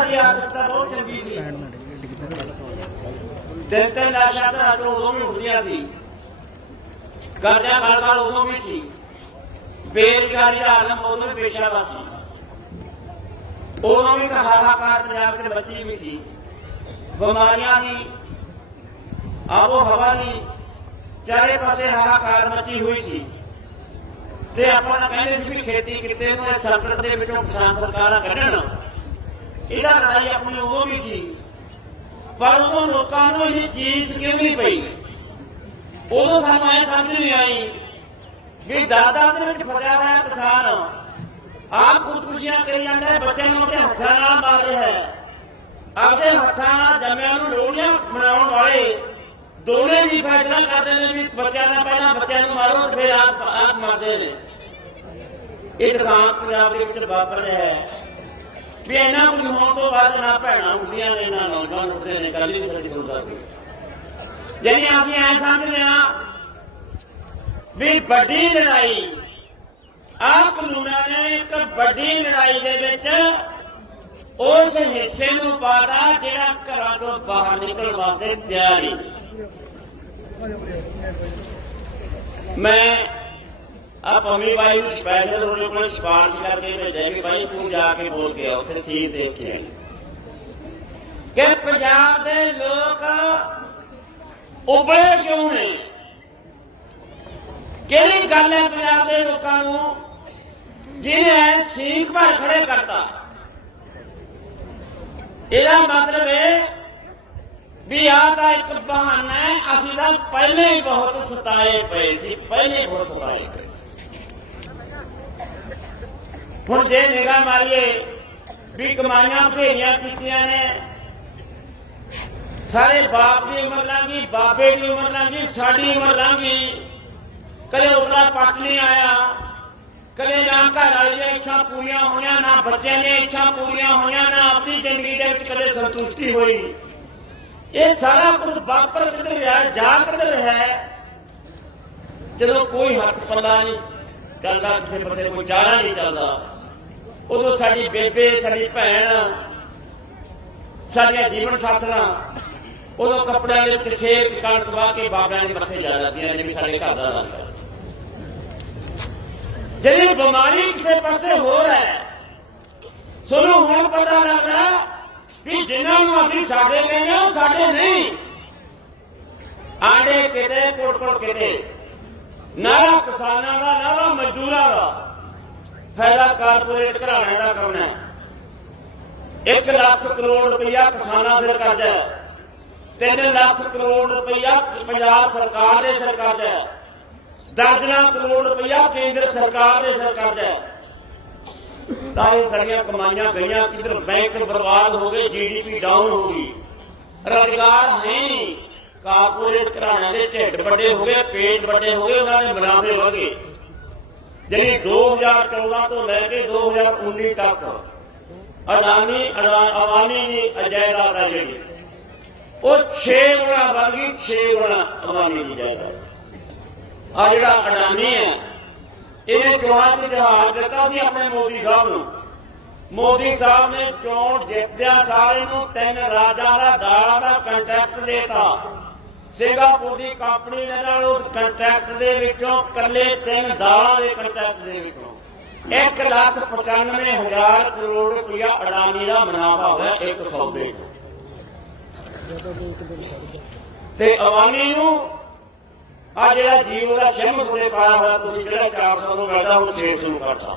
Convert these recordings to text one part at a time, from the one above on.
ਦੀ ਆਦਤ ਬਹੁਤ ਚੰਗੀ ਸੀ ਦਿਨ ਤੇ ਲਾਸ਼ਾਂ ਘਰਾਂ ਤੋਂ ਉਦੋਂ ਵੀ ਉੱਠਦੀਆਂ ਸੀ ਕਰਦਿਆਂ ਗੱਲ ਉਦੋਂ ਵੀ ਸੀ ਬੇਰੁਜ਼ਗਾਰੀ ਦਾ ਆਲਮ ਉਦੋਂ ਵੀ ਪੇਸ਼ਾ ਸੀ ਉਦੋਂ ਵੀ ਹਾਹਾਕਾਰ ਪੰਜਾਬ 'ਚ ਮੱਚੀ ਵੀ ਸੀ ਬਿਮਾਰੀਆਂ ਦੀ ਆਬੋ ਹਵਾ ਦੀ ਚਾਰੇ ਪਾਸੇ ਹਾਹਾਕਾਰ ਮੱਚੀ ਹੋਈ ਸੀ ਤੇ ਆਪਾਂ ਤਾਂ ਕਹਿੰਦੇ ਸੀ ਵੀ ਖੇਤੀ ਕਿਤੇ ਨੂੰ ਇਸ ਸੰਕਟ ਦੇ ਵਿੱਚੋਂ ਕਿਸਾਨ ਸਰਕਾਰਾਂ ਕੱਢਣ। ਇਹਦਾ ਲੜਾਈ ਆਪਣੀ ਉਹ ਵੀ ਸੀ। ਪਰ ਉਦੋਂ ਲੋਕਾਂ ਨੂੰ ਇਹ ਚੀਜ਼ ਕਿਉਂ ਪਈ? ਉਦੋਂ ਸਾਨੂੰ ਐ ਸਮਝ ਨਹੀਂ ਆਈ ਵੀ ਦਾਦਾ ਦੇ ਵਿੱਚ ਫਸਿਆ ਹੋਇਆ ਕਿਸਾਨ ਆਪ ਖੁਦਕੁਸ਼ੀਆਂ ਕਰੀ ਜਾਂਦਾ ਹੈ, ਬੱਚਿਆਂ ਨੂੰ ਆਪਣੇ ਹੱਥਾਂ ਨਾਲ ਮਾਰ ਰਿਹਾ ਹੈ। ਆਪਦੇ ਹੱਥਾਂ ਨਾਲ ਜੰਮਿਆਂ ਨੂੰ ਲੋੜੀਆਂ ਬਣਾਉਣ ਵਾਲੇ ਦੋਨੇ ਹੀ ਫੈਸਲਾ ਕਰਦੇ ਨੇ ਵੀ ਬੱਚਿਆਂ ਦਾ ਪਹਿਲਾਂ ਬੱਚਿਆਂ ਨੂੰ ਮਾਰੋ ਤੇ ਫਿਰ ਆਪ ਆਪ ਮਾਰਦੇ ਨੇ। ਇਹ ਕਿਸਾਨ ਪੰਜਾਬ ਦੇ ਵਿੱਚ ਵਾਪਰ ਰਿਹਾ ਹੈ। ਵੀ ਇਹਨਾਂ ਕੁਝ ਹੋਣ ਤੋਂ ਬਾਅਦ ਨਾ ਭੈਣਾਂ ਉੱਠਦੀਆਂ ਨੇ, ਨਾ ਨੌਜਵਾਨ ਉੱਠਦੇ ਨੇ ਕੱਲ ਵੀ ਸਾਡੀ ਸੁਣਦਾ ਕੋਈ ਅਸੀਂ ਐ ਸਮਝਦੇ ਆ ਵੀ ਵੱਡੀ ਲੜਾਈ ਆਹ ਕਾਨੂੰਨਾਂ ਨੇ ਇੱਕ ਵੱਡੀ ਲੜਾਈ ਦੇ ਵਿੱਚ ਉਸ ਹਿੱਸੇ ਨੂੰ ਪਾਦਾ ਜਿਹੜਾ ਘਰਾਂ ਤੋਂ ਬਾਹਰ ਨਿਕਲਣ ਵਾਸਤੇ ਤਿਆਰ ਹੀ। ਮੈਂ ਆ ਪੰਮੀ ਬਾਈ ਨੂੰ ਸਪੈਸ਼ਲ ਉਹਦੇ ਕੋਲ ਸਿਫਾਰਿਸ਼ ਕਰਕੇ ਭੇਜਿਆ ਕਿ ਬਾਈ ਤੂੰ ਜਾ ਕੇ ਬੋਲ ਕੇ ਆ, ਉੱਥੇ ਸੀਨ ਦੇਖ ਕੇ ਆਈ। ਕਿ ਪੰਜਾਬ ਦੇ ਲੋਕ ਉਬਲੇ ਕਿਉਂ ਨੇ? ਕਿਹੜੀ ਗੱਲ ਹੈ ਪੰਜਾਬ ਦੇ ਲੋਕਾਂ ਨੂੰ ਜਿਹਨੇ ਸੀਖ ਸੀਂਗ ਭਰ ਖੜੇ ਕਰਤਾ? ਇਹਦਾ ਮਤਲਬ ਹੈ ਵੀ ਆ ਤਾਂ ਇੱਕ ਬਹਾਨਾ ਹੈ, ਅਸੀਂ ਤਾਂ ਪਹਿਲੇ ਹੀ ਬਹੁਤ ਸਤਾਏ ਪਏ ਸੀ, ਪਹਿਲੇ ਬਹੁਤ ਸਤਾਏ ਪਏ। ਹੁਣ ਜੇ ਨਿਗਾਹ ਮਾਰੀਏ ਵੀ ਕਮਾਈਆਂ ਬਥੇਰੀਆਂ ਕੀਤੀਆਂ ਨੇ, ਸਾਰੇ ਬਾਪ ਦੀ ਉਮਰ ਲੰਘੀ, ਬਾਬੇ ਦੀ ਉਮਰ ਲੰਘੀ, ਸਾਡੀ ਉਮਰ ਲੰਘੀ, ਕਦੇ ਉਤਲਾ ਪੱਟ ਨਹੀਂ ਆਇਆ, ਕਦੇ ਨਾ ਘਰ ਵਾਲੀ ਦੀਆਂ ਇੱਛਾ ਪੂਰੀਆਂ ਹੋਈਆਂ, ਨਾ ਬੱਚਿਆਂ ਦੀਆਂ ਇੱਛਾ ਪੂਰੀਆਂ ਹੋਈਆਂ, ਨਾ ਆਪਣੀ ਜ਼ਿੰਦਗੀ ਦੇ ਵਿੱਚ ਕਦੇ ਸੰਤੁਸ਼ਟੀ ਹੋਈ ਇਹ ਸਾਰਾ ਕੁਝ ਵਾਪਰ ਕਿੱਧਰ ਰਿਹਾ, ਜਾ ਕਿੱਧਰ ਰਿਹਾ ਹੈ? ਜਦੋਂ ਕੋਈ ਹੱਥ ਪੱਲਾ ਨਹੀਂ ਚੱਲਦਾ ਕਿਸੇ ਪਾਸੇ ਕੋਈ ਚਾਰਾ ਨਹੀਂ ਚੱਲਦਾ ਉਦੋਂ ਸਾਡੀ ਬੇਬੇ, ਸਾਡੀ ਭੈਣ, ਸਾਡੀਆਂ ਜੀਵਨ ਸਾਥਣਾ ਉਦੋਂ ਕੱਪੜਿਆਂ ਦੇ ਵਿੱਚ ਛੇਕ ਕਣਕ ਵਾਹ ਕੇ ਬਾਬਿਆਂ ਦੇ ਮੱਥੇ ਜਾ ਜਾਂਦੀਆਂ ਨੇ ਵੀ ਸਾਡੇ ਘਰ ਦਾ ਰੰਗ ਜਿਹੜੀ ਬਿਮਾਰੀ ਕਿਸੇ ਪਾਸੇ ਹੋਰ ਹੈ ਸਾਨੂੰ ਹੁਣ ਪਤਾ ਲੱਗਦਾ ਵੀ ਜਿਨ੍ਹਾਂ ਨੂੰ ਅਸੀਂ ਸਾਡੇ ਕਹਿੰਦੇ ਹਾਂ ਸਾਡੇ ਨਹੀਂ। ਆਂਡੇ ਕਿਤੇ ਕੋਟ ਕਿਤੇ। ਨਾਰਾ ਕਿਸਾਨਾਂ ਦਾ ਨਾਰਾ ਮਜ਼ਦੂਰਾਂ ਦਾ। ਫਾਇਦਾ ਕਾਰਪੋਰੇਟ ਘਰਾਣਿਆਂ ਦਾ ਕਰਨਾ ਹੈ। 1 ਲੱਖ ਕਰੋੜ ਰੁਪਇਆ ਕਿਸਾਨਾਂ ਸਿਰ ਕਰਜ਼ਾ ਹੈ। 3 ਲੱਖ ਕਰੋੜ ਰੁਪਇਆ ਪੰਜਾਬ ਸਰਕਾਰ ਦੇ ਸਿਰ ਕਰਜ਼ਾ ਹੈ। ਦਰਜਨਾਂ ਕਰੋੜ ਰੁਪਇਆ ਕੇਂਦਰ ਸਰਕਾਰ ਦੇ ਸਿਰ ਕਰਜ਼ਾ ਹੈ। ਤਾਂ ਇਹ ਸਾਡੀਆਂ ਕਮਾਈਆਂ ਗਈਆਂ, ਕਿਧਰ ਬੈਂਕ ਬਰਬਾਦ ਹੋ ਗਏ ਜੀਡੀਪੀ ਡਾਊਨ ਹੋ ਗਈ। ਰੋਜ਼ਗਾਰ ਨਹੀਂ, ਕਾਰਪੋਰੇਟ ਘਰਾਣਿਆਂ ਦੇ ਢਿੱਡ ਵੱਡੇ ਹੋ ਗਏ, ਪੇਟ ਵੱਡੇ ਹੋ ਗਏ, ਉਹਨਾਂ ਦੇ ਮੁਨਾਫੇ ਵਧ ਗਏ। ਜਿਹੜੀ 2014 ਤੋਂ ਲੈ ਕੇ 2019 ਤੱਕ ਅਡਾਨੀ ਅਵਾਨੀ ਦੀ ਅਜਾਇਦਾਦ ਆ ਜਿਹੜੀ, ਉਹ 6 ਗੁਣਾ ਵੱਧ ਗਈ 6 ਗੁਣਾ ਅਵਾਨੀ ਦੀ ਜਾਇਦਾਦ। ਆ ਜਿਹੜਾ ਅਡਾਨੀ ਹੈ, ਇਹਨੇ ਚੋਣਾਂ 'ਚ ਜਹਾਜ਼ ਦਿੱਤਾ ਸੀ ਆਪਣੇ ਮੋਦੀ ਸਾਹਿਬ ਨੂੰ। ਮੋਦੀ ਸਾਹਿਬ ਨੇ ਚੋਣ ਜਿੱਤਿਆ ਸਾਰੇ ਨੂੰ ਤਿੰਨ ਰਾਜਾਂ ਦਾ, ਦਾਲਾਂ ਦਾ ਕੰਟਰੈਕਟ ਦੇਤਾ। ਸਿੰਗਾਪੁਰ ਦੀ ਕੰਪਨੀ ਦੇ ਨਾਲ ਉਸ ਕੰਟਰੈਕਟ ਦੇ ਵਿੱਚੋਂ ਕੱਲੇ ਤਿੰਨ ਦਾਲਾਂ ਦੇ ਕੰਟਰੈਕਟ ਦੇ ਵਿੱਚੋਂ 1 ਲੱਖ 95 ਹਜ਼ਾਰ ਕਰੋੜ ਰੁਪਇਆ ਅਡਾਨੀ ਦਾ ਮੁਨਾਫਾ ਹੋਇਆ ਇੱਕ ਸੌਦੇ ਤੇ ਅਵਾਨੀ ਨੂੰ ਆ ਜਿਹੜਾ ਜੀਵ ਦਾ ਸ਼ਿਮ ਕੋਲੇ ਪਾਇਆ ਹੋਇਆ, ਤੁਸੀਂ ਜਿਹੜਾ 400 ਨੂੰ ਮਿਲਦਾ ਉਹ 600 ਨੂੰ ਕਰਤਾ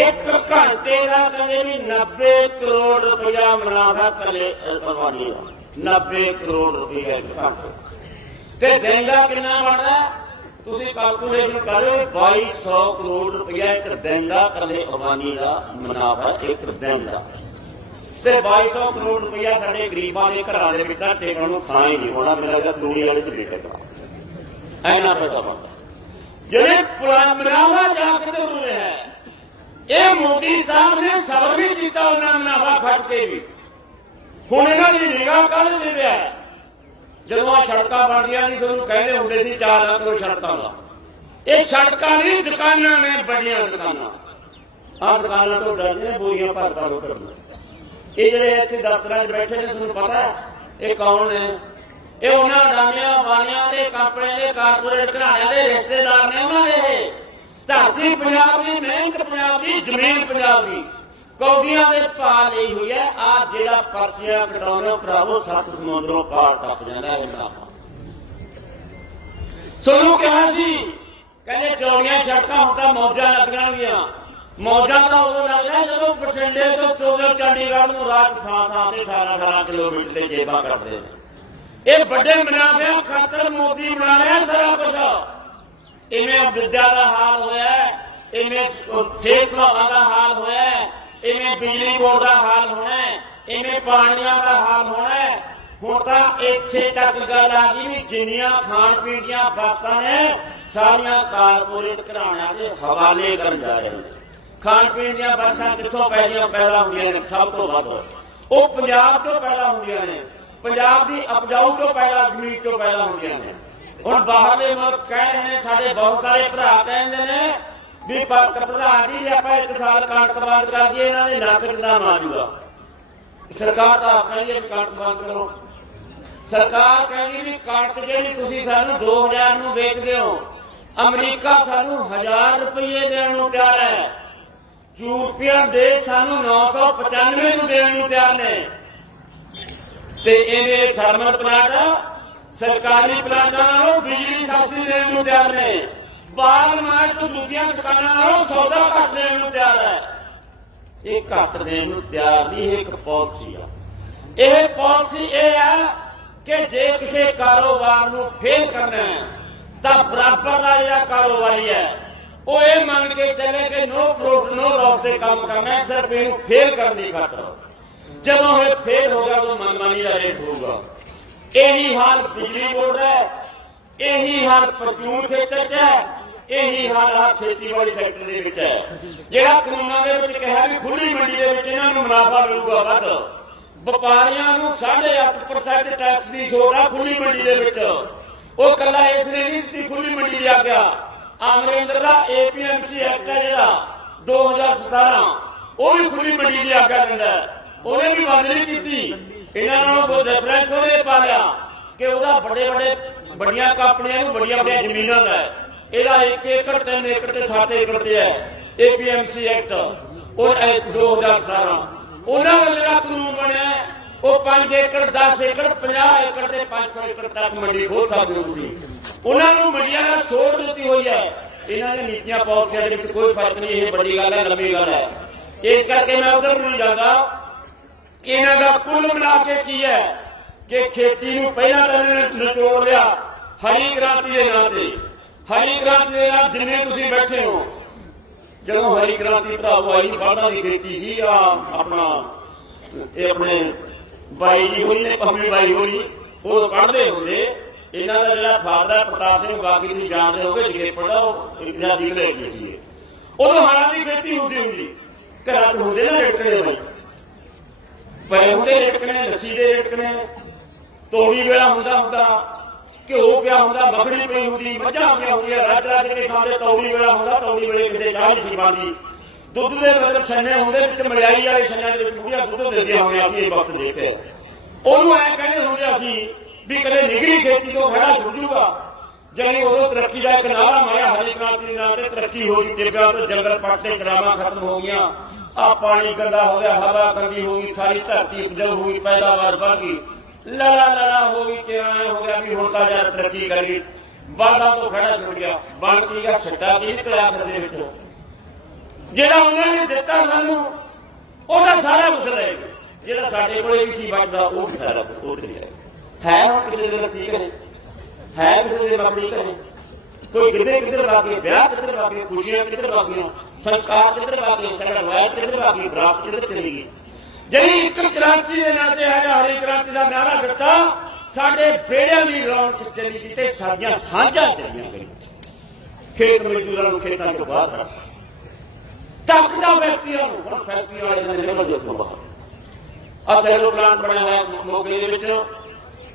ਇੱਕ ਘੰਟੇ ਦਾ ਕਹਿੰਦੇ ਵੀ 90 ਕਰੋੜ ਰੁਪਇਆ ਮੁਨਾਫਾ ਕੱਲੇ ਅਵਾਨੀ ਦਾ। 90 ਕਰੋੜ ਰੁਪਇਆ ਇੱਕ ਘੰਟੇ ਤੇ। ਦਿਨ ਕਿੰਨਾ ਬਣਦਾ? ਤੁਸੀਂ ਕੈਲਕੂਲੇਸ਼ਨ ਕਰੋ 2200 ਕਰੋੜ ਰੁਪਇਆ ਇੱਕ ਦਿਨ ਦਾ ਕੱਲੇ ਦਾ ਮੁਨਾਫਾ, ਇੱਕ ਦਿਨ ਤੇ 2200 ਕਰੋੜ ਰੁਪਇਆ ਸਾਡੇ ਗਰੀਬਾਂ ਦੇ ਘਰਾਂ ਦੇ ਵਿੱਚ ਤਾਂ ਟੇਕਣ ਨੂੰ ਥਾਂ ਹੀ ਨਹੀਂ ਹੋਣਾ, ਮੇਰਾ ਲੱਗਦਾ ਦੁਨੀਆ ਵਾਲੇ ਚ ਬੇਟਾ ਐਨਾ ਪੈਸਾ ਬਣਦਾ ਜਿਹੜੇ ਪੁਰਾਣਾ ਜਾ ਕੇ ਹੋ ਰਿਹਾ ਹੈ, ਇਹ ਮੋਦੀ ਸਾਹਿਬ ਨੇ ਸਬਰ ਵੀ ਕੀਤਾ, ਉਹਨਾਂ ਮੁਨਾਫਾ ਖੱਟ ਕੇ ਵੀ। ਹੁਣ ਇਹਨਾਂ ਦੀ ਨਿਗਾਹ ਕੱਢ ਦੇ ਰਿਹਾ ਜਦੋਂ ਆ ਸੜਕਾਂ ਬਣਦੀਆਂ ਨਹੀਂ ਤੁਹਾਨੂੰ ਕਹਿੰਦੇ ਹੁੰਦੇ ਸੀ ਚਾਰ ਲੱਖ ਕਰੋ ਸੜਕਾਂ ਦਾ। ਇਹ ਸੜਕਾਂ ਨਹੀਂ, ਦੁਕਾਨਾਂ ਨੇ, ਵੱਡੀਆਂ ਦੁਕਾਨਾਂ। ਆਹ ਦੁਕਾਨਾਂ ਤੋਂ ਡਰਦੇ ਨੇ, ਬੋਰੀਆਂ ਭਰ ਭਰ ਕਰਨਾ ਇਹ ਜਿਹੜੇ ਇੱਥੇ ਦਫ਼ਤਰਾਂ 'ਚ ਬੈਠੇ ਨੇ, ਤੁਹਾਨੂੰ ਪਤਾ ਇਹ ਕੌਣ ਨੇ? ਇਹ ਉਹਨਾਂ ਡਾਮਿਆਂ ਬਾਣਿਆਂ ਦੇ ਕੰਪਨੀਆਂ ਦੇ, ਕਾਰਪੋਰੇਟ ਘਰਾਣਿਆਂ ਦੇ ਰਿਸ਼ਤੇਦਾਰ ਨੇ ਉਹਨਾਂ ਦੇ ਧਰਤੀ ਪੰਜਾਬ ਦੀ, ਮਿਹਨਤ ਪੰਜਾਬ ਦੀ, ਜ਼ਮੀਨ ਪੰਜਾਬ ਦੀ। ਕੌਡੀਆਂ ਦੇ ਭਾਅ ਲਈ ਹੋਈ ਹੈ। ਆ ਜਿਹੜਾ ਪਰਚਿਆ ਕਟਾਉਣੇ ਭਰਾਵੋ ਸੱਤ ਸਮੁੰਦਰੋਂ ਪਾਰ ਟੱਪ ਜਾਂਦਾ ਹੈ ਇਹਨਾਂ ਸੋਨੂੰ ਕਿਹਾ ਸੀ ਕਹਿੰਦੇ ਚੌੜੀਆਂ ਸੜਕਾਂ ਹੁਣ ਤਾਂ ਮੌਜਾਂ ਲੱਗ ਮੌਜਾਂ ਤਾਂ ਉਦੋਂ ਲੱਗਦਾ ਜਦੋਂ ਬਠਿੰਡੇ ਤੋਂ ਚੋਗਲ ਚੰਡੀਗੜ੍ਹ ਨੂੰ ਰਾਤ ਥਾਂ ਥਾਂ ਤੇ 18 18 ਕਿਲੋਮੀਟਰ ਦੇ ਜੇਬਾਂ ਕਰਦੇ ਨੇ ਇਹ ਵੱਡੇ ਮੁਨਾਫਿਆਂ ਖਾਤਰ ਮੋਦੀ ਬਣਾ ਰਿਹਾ ਸਾਰਾ ਕੁਝ ਇਵੇਂ ਵਿਦਿਆ ਦਾ ਹਾਲ ਹੋਇਆ ਹੈ, ਇਵੇਂ ਸਿਹਤ ਸੇਵਾਵਾਂ ਦਾ ਹਾਲ ਹੋਇਆ ਇਵੇਂ ਬਿਜਲੀ ਬੋਰਡ ਦਾ ਹਾਲ ਹੋਣਾ ਹੈ, ਇਵੇਂ ਪਾਣੀਆਂ ਦਾ ਹਾਲ ਹੋਣਾ ਹੈ। ਹੁਣ ਤਾਂ ਇੱਥੇ ਤੱਕ ਗੱਲ ਆ ਗਈ ਵੀ ਜਿੰਨੀਆਂ ਖਾਣ ਪੀਣ ਦੀਆਂ ਵਸਤਾਂ ਨੇ ਸਾਰੀਆਂ ਕਾਰਪੋਰੇਟ ਘਰਾਣਿਆਂ ਦੇ ਹਵਾਲੇ ਕਰਨ ਜਾ ਰਹੇ ਨੇ। ਖਾਣ ਪੀਣ ਦੀਆਂ ਵਸਤਾਂ ਕਿੱਥੋਂ ਪੈਦੀਆਂ ਪੈਦਾ ਹੁੰਦੀਆਂ ਨੇ? ਸਭ ਤੋਂ ਵੱਧ। ਉਹ ਪੰਜਾਬ ਤੋਂ ਪੈਦਾ ਹੁੰਦੀਆਂ ਨੇ। ਪੰਜਾਬ ਦੀ ਉਪਜਾਊ ਤੋਂ ਪੈਦਾ ਜ਼ਮੀਨ ਤੋਂ ਪੈਦਾ ਹੁੰਦੀਆਂ ਨੇ। ਹੁਣ ਬਾਹਰਲੇ ਮੁਲਕ ਕਹਿ ਰਹੇ ਨੇ ਸਾਡੇ ਬਹੁਤ ਸਾਰੇ ਭਰਾ ਕਹਿੰਦੇ ਨੇ ਵੀ ਪ- ਪ੍ਰਧਾਨ ਜੀ ਆਪਾਂ ਇੱਕ ਸਾਲ ਕਣਕ ਬੰਦ ਕਰ ਦਈਏ, ਇਹਨਾਂ ਦੇ ਨੱਕ ਚ ਮਾਰੂਗਾ ਸਰਕਾਰ ਤਾਂ ਆਪ ਕਹਿੰਦੀ ਹੈ ਵੀ ਕਣਕ ਬੰਦ ਕਰੋ। ਸਰਕਾਰ ਕਹਿੰਦੀ ਵੀ ਕਣਕ ਜਿਹੜੀ ਤੁਸੀਂ ਸਾਨੂੰ 2000 ਨੂੰ ਵੇਚਦੇ ਹੋ, ਅਮਰੀਕਾ ਸਾਨੂੰ 1000 ਰੁਪਏ ਦੇਣ ਨੂੰ ਤਿਆਰ ਹੈ। ਯੂਰਪੀਅਨ ਦੇਸ਼ ਸਾਨੂੰ 995 ਨੂੰ ਦੇਣ ਨੂੰ ਤਿਆਰ ਨੇ। ਤੇ ਇਹਦੇ ਥਰਮਲ ਪਲਾਂਟ, ਸਰਕਾਰੀ ਪਲਾਂਟਾਂ ਨੂੰ ਬਿਜਲੀ ਸਬਸਿਡੀ ਦੇਣ ਨੂੰ ਤਿਆਰ ਨੇ। ਬਾਹਰ ਮਾਰ ਤੋਂ ਦੂਜੀਆਂ ਦੁਕਾਨਾਂ ਨਾਲੋਂ ਸੌਦਾ ਘੱਟ ਦੇਣ ਨੂੰ ਤਿਆਰ ਹੈ ਇਹ ਘੱਟ ਦੇਣ ਨੂੰ ਤਿਆਰ ਨਹੀਂ, ਇਹ ਇੱਕ ਪਾਲਿਸੀ ਆ। ਇਹ ਪਾਲਿਸੀ ਇਹ ਆ ਕਿ ਜੇ ਕਿਸੇ ਕਾਰੋਬਾਰ ਨੂੰ ਫੇਲ ਕਰਨਾ ਹੈ, ਤਾਂ ਬਰਾਬਰ ਦਾ ਜਿਹੜਾ ਕਾਰੋਬਾਰੀ ਹੈ, ਉਹ ਇਹ ਮੰਨ ਕੇ ਚੱਲੇ ਕਿ ਨੋ ਪ੍ਰੋਫਿਟ ਨੋ ਲਾਸ ਤੇ ਕੰਮ ਕਰਨਾ ਸਿਰਫ ਇਹਨੂੰ ਫੇਲ ਕਰਨ ਦੀ ਖਾਤਰ। ਜਦੋਂ ਇਹ ਫੇਲ ਹੋ ਗਿਆ ਤਾਂ ਮਨਮਾਨੀ ਦਾ ਰੇਟ ਹੋਊਗਾ। ਇਹੀ ਹਾਲ ਬਿਜਲੀ ਬੋਰਡ ਹੈ, ਇਹੀ ਹਾਲ ਪਰਚੂਨ ਖੇਤਰ 'ਚ ਹੈ ਇਹੀ ਹਾਲ ਆ ਖੇਤੀਬਾੜੀ ਸੈਕਟਰ ਦੇ ਵਿੱਚ ਹੈ। ਜਿਹੜਾ ਕਾਨੂੰਨਾਂ ਦੇ ਵਿੱਚ ਕਿਹਾ ਵੀ ਖੁੱਲੀ ਮੰਡੀ ਦੇ ਵਿੱਚ ਇਹਨਾਂ ਨੂੰ ਮੁਨਾਫਾ ਮਿਲੂਗਾ ਵੱਧ। ਵਪਾਰੀਆਂ ਨੂੰ 8.5% ਟੈਕਸ ਦੀ ਛੋਟ ਆ ਖੁੱਲੀ ਮੰਡੀ ਦੇ ਵਿੱਚ। ਉਹ ਕੱਲਾ ਇਸ ਨੇ ਨਹੀਂ ਦਿੱਤੀ ਖੁੱਲੀ ਮੰਡੀ ਦੀ ਆਗਿਆ। ਅਮਰਿੰਦਰ ਦਾ ਏਪੀਐਮਸੀ ਐਕਟ ਹੈ ਜਿਹੜਾ 2017 ਉਹ ਵੀ ਖੁੱਲੀ ਮੰਡੀ ਦੀ ਆਗਿਆ ਦਿੰਦਾ ਉਹਨੇ ਵੀ ਬੰਦ ਨਹੀਂ ਕੀਤੀ। ਇਹਨਾਂ ਨਾਲ ਬਹੁਤ ਡਿਫਰੈਂਸ ਉਹਨੇ ਪਾ ਲਿਆ ਕਿ ਉਹਦਾ ਵੱਡੇ ਵੱਡੇ ਵੱਡੀਆਂ ਕੰਪਨੀਆਂ ਨੂੰ ਵੱਡੀਆਂ ਵੱਡੀਆਂ ਜ਼ਮੀਨਾਂ ਦਾ ਇਹਦਾ 1 ਏਕੜ 3 ਏਕੜ ਤੇ 7 ਏਕੜ ਤੇ ਹੈ। ਏਪੀਐਮਸੀ ਐਕਟ ਉਹ 2017 ਉਹਨਾਂ ਦਾ ਜਿਹੜਾ ਕਾਨੂੰਨ ਬਣਿਆ, ਉਹ 5 ਏਕੜ 10 ਏਕੜ 50 ਏਕੜ ਤੇ 500 ਏਕੜ ਤੱਕ ਮੰਡੀ ਖੋਲ ਸਕਦੇ ਹੋ ਤੁਸੀਂ। ਉਹਨਾਂ ਨੂੰ ਮੰਡੀਆਂ ਦਾ ਛੋੜ ਦਿੱਤੀ ਹੋਈ ਹੈ। ਇਹਨਾਂ ਦੀਆਂ ਨੀਤੀਆਂ, ਪਾਲਿਸੀਆਂ ਦੇ ਵਿੱਚ ਕੋਈ ਫ਼ਰਕ ਨਹੀਂ, ਇਹ ਵੱਡੀ ਗੱਲ ਹੈ ਲੰਮੀ ਗੱਲ ਹੈ। ਇਸ ਕਰਕੇ ਮੈਂ ਉਧਰ ਨੂੰ ਨਹੀਂ ਜਾਂਦਾ ਇਹਨਾਂ ਦਾ ਕੁੱਲ ਮਿਲਾ ਕੇ ਕੀ ਹੈ ਕਿ ਖੇਤੀ ਨੂੰ ਪਹਿਲਾਂ ਤਾਂ ਇਹਨਾਂ ਨੇ ਨਿਚੋੜ ਲਿਆ ਹਰੀ ਕ੍ਰਾਂਤੀ ਦੇ ਨਾਂ ਤੇ। ਹਰੀ ਕ੍ਰਾਂਤੀ ਦੇ ਨਾਲ ਜਿੰਨੇ ਤੁਸੀਂ ਬੈਠੇ ਹੋ, ਜਦੋਂ ਹਰੀ ਕ੍ਰਾਂਤੀ ਭਰਾਵੋ ਆਈ ਬਾਦਾਂ ਦੀ ਖੇਤੀ ਸੀ, ਆ ਆਪਣਾ, ਇਹ ਆਪਣੇ ਬਾਈ ਜੀ ਹੋਈ ਨੇ, ਪੰਮੀ ਬਾਈ ਹੋਈ ਉਹ ਪੜ੍ਹਦੇ ਹੁੰਦੇ। ਇਹਨਾਂ ਦਾ ਜਿਹੜਾ ਫਾਦਰ ਪ੍ਰਤਾਪ ਸਿੰਘ ਬਾਕੀ ਤੁਸੀਂ ਜਾਣਦੇ ਹੋਗੇ ਜਿਗੇ ਪੜਦਾ ਉਹ ਇਜਾਜ਼ੀ ਲੈ ਗਈ ਸੀ ਉਦੋਂ ਹਾਲਾਂ ਦੀ ਖੇਤੀ ਹੁੰਦੀ ਹੁੰਦੀ, ਘਰਾਂ 'ਚ ਹੁੰਦੇ ਨਾ ਰੇਟਣੇ ਬਾਈ। ਪਏ ਹੁੰਦੇ ਰੇਟਕਣੇ, ਲੱਸੀ ਦੇ ਰੇਟਕਣੇ, ਤੋੜੀ ਵੇਲਾ ਹੁੰਦਾ ਹੁੰਦਾ ਘਿਓ ਪਿਆ ਹੁੰਦਾ ਮੱਖਣੀ ਪਈ ਹੁੰਦੀ, ਮੱਝਾਂ ਪਈਆਂ ਹੁੰਦੀਆਂ, ਰੱਜ ਰੱਜ ਕੇ ਖਾਂਦੇ ਤੌੜੀ ਵੇਲਾ ਹੁੰਦਾ, ਤੌੜੀ ਵੇਲੇ ਕਿਤੇ ਚਾਹ ਨਹੀਂ ਸੀ ਬਣਦੀ। ਦੁੱਧ ਦੇ ਮਤਲਬ ਛੰਨੇ ਹੁੰਦੇ, ਵਿੱਚ ਮਲਾਈ ਵਾਲੇ ਛੰਨਿਆਂ ਦੇ ਵਿੱਚ ਬੁੜੀਆਂ ਦੁੱਧ ਦਿੰਦੀਆਂ ਹੋਈਆਂ ਸੀ ਇਹ ਵਕਤ ਦੇਖੇ ਉਹਨੂੰ ਐ ਕਹਿੰਦੇ ਹੁੰਦੇ ਅਸੀਂ ਵੀ ਕਦੇ ਨਿਗਰੀ ਖੇਤੀ ਤੋਂ ਖੜਾ ਛੁੱਟ ਜੂਗਾ। ਜਾਨੀ ਉਦੋਂ ਤਰੱਕੀ ਦਾ ਇੱਕ ਨਾਰਾ ਮਾਰਿਆ ਹਰੀ ਕ੍ਰਾਂਤੀ ਦੇ ਨਾਂ ਤੇ ਤਰੱਕੀ ਹੋ ਗਈ ਟਿੱਬਿਆਂ ਤੋਂ ਜੰਗਲ ਪੱਟ ਤੇ ਚਰਾਵਾਂ ਖਤਮ ਹੋ ਗਈਆਂ। ਆ ਪਾਣੀ ਗੰਦਾ ਹੋ ਗਿਆ, ਹਵਾ ਗੰਦੀ ਹੋ ਗਈ, ਸਾਰੀ ਧਰਤੀ ਉਪਜਾਊ ਹੋਈ ਪੈਦਾਵਾਰ ਵੱਧ ਗਈ। ਲੜਾ ਲੜਾ ਹੋ ਗਈ ਕਿ ਹੋ ਗਿਆ ਵੀ ਹੁਣ ਤਾਂ ਜਰਾ ਤਰੱਕੀ ਕਰੀ ਬਾਗਾ ਤੋਂ ਖੜਾ ਛੁੱਟ ਗਿਆ। ਬਣ ਕੀ ਗਿਆ ਛੱਡਾ ਕੀ ਨਿਕਲਿਆ ਫਿਰ ਦੇ ਵਿੱਚੋਂ? ਜਿਹੜਾ ਉਹਨਾਂ ਨੇ ਦਿੱਤਾ ਸਾਨੂੰ, ਉਹਦਾ ਸਾਰਾ ਕੁਝ ਲੈ ਜਿਹੜਾ ਸਾਡੇ ਕੋਲੇ ਵੀ ਸੀ ਬਚਦਾ, ਉਹ ਸਾਰਾ ਉਹ ਲੈ ਹੈ ਹੁਣ ਕਿਸੇ ਦੇ ਨਸੀਬ ਕਰੇ ਹੈ ਕਿਸੇ ਦੇ ਮਕੜੀ ਕਰੇ ਕੋਈ ਕਿੱਧਰ ਕਿੱਧਰ ਵਾਗੇ ਵਿਆਹ ਕਿੱਧਰ ਵਾਗੇ ਖੁਸ਼ੀਆਂ ਕਿੱਧਰ ਵਾਗੀਆਂ ਸੰਸਕਾਰ ਕਿੱਧਰ ਵਾਗੇ ਸਾਡਾ ਰਵਾਇਤ ਕਿੱਧਰ ਵਾਗੀ ਵਿਰਾਸਤ ਕਿੱਧਰ ਚਲੀ ਗਈ? ਜਿਹੜੀ ਇੱਕ ਕ੍ਰਾਂਤੀ ਦੇ ਨਾਂ ਤੇ ਆਇਆ ਹਰੀ ਕ੍ਰਾਂਤੀ ਦਾ ਨਾਰਾ ਦਿੱਤਾ। ਸਾਡੇ ਬੇੜਿਆਂ ਦੀ ਰੌਣਕ ਚਲੀ ਗਈ ਤੇ ਸਾਡੀਆਂ ਸਾਂਝਾਂ ਚਲੀਆਂ ਗਈਆਂ। ਖੇਤ ਮਜ਼ਦੂਰਾਂ ਨੂੰ ਖੇਤਾਂ ਤੋਂ ਬਾਹਰ ਰੱਖ ਵਿਅਕਤੀਆਂ ਨੂੰ, ਹੁਣ ਵਾਲੇ ਦੇ ਨਿਕਲ ਜੋ ਬਾਹਰ ਆ ਪਲਾਂਟ ਬਣਿਆ ਹੋਇਆ ਮੋਗੇ ਦੇ ਵਿੱਚ।